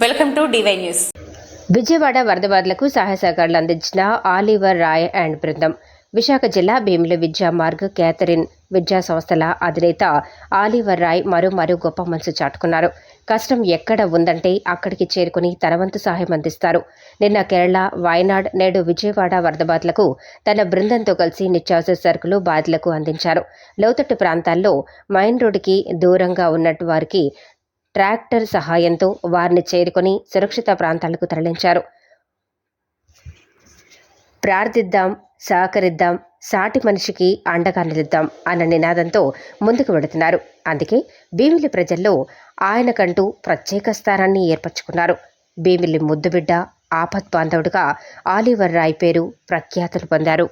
Welcome to DY news. Vijayawada వరద బాధలకు సహాయ సహకారాలు అందించిన ఆలివర్ రాయ్ అండ్ బృందం విశాఖ జిల్లా భీముల విద్యా మార్గ్ క్యాథరిన్ విద్యా సంస్థల అధినేత ఆలివర్ రాయ్ మరో మరో గొప్ప మనసు చాటుకున్నారు. కష్టం ఎక్కడ ఉందంటే అక్కడికి చేరుకుని తనవంతు సహాయం అందిస్తారు. నిన్న కేరళ వాయనాడ్ నేడు విజయవాడ వరద బాధలకు తన బృందంతో కలిసి నిత్యావసర సరుకులు బాధలకు అందించారు. లోతట్టు ప్రాంతాల్లో మైన్ రోడ్డుకి దూరంగా ఉన్నట్టు వారికి ట్రాక్టర్ సహాయంతో వారిని చేరుకొని సురక్షిత ప్రాంతాలకు తరలించారు. ప్రార్థిద్దాం సహకరిద్దాం సాటి మనిషికి అండగా నిలుద్దాం అన్న నినాదంతో ముందుకు వెడుతున్నారు అందుకే భీమిలి ప్రజల్లో ఆయనకంటూ ప్రత్యేక స్థానాన్ని ఏర్పరచుకున్నారు. భీమిలి ముద్దుబిడ్డ ఆపత్ బాంధవుడుగా ఆలివర్ రాయ్ పేరు ప్రఖ్యాతులు పొందారు.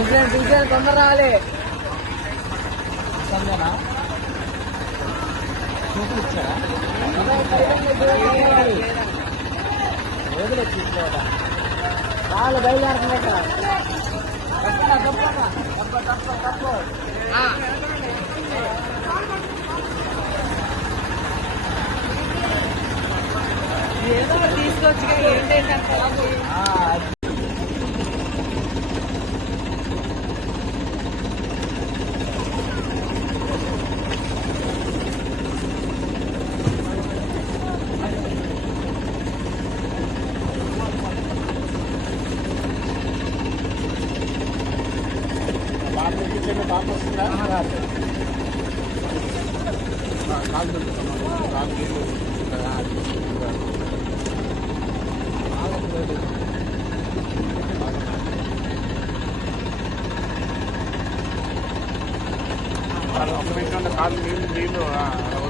డీజిల్ డీజిల్ తొందర రావాలి. సందేనా వాళ్ళు బయలుదేరుతున్నాయి ఏదో తీసుకొచ్చి ఏంటంటే చేయండి బాగా వస్తుందా? కాలు కాలు నీళ్ళు కాలు నీళ్ళు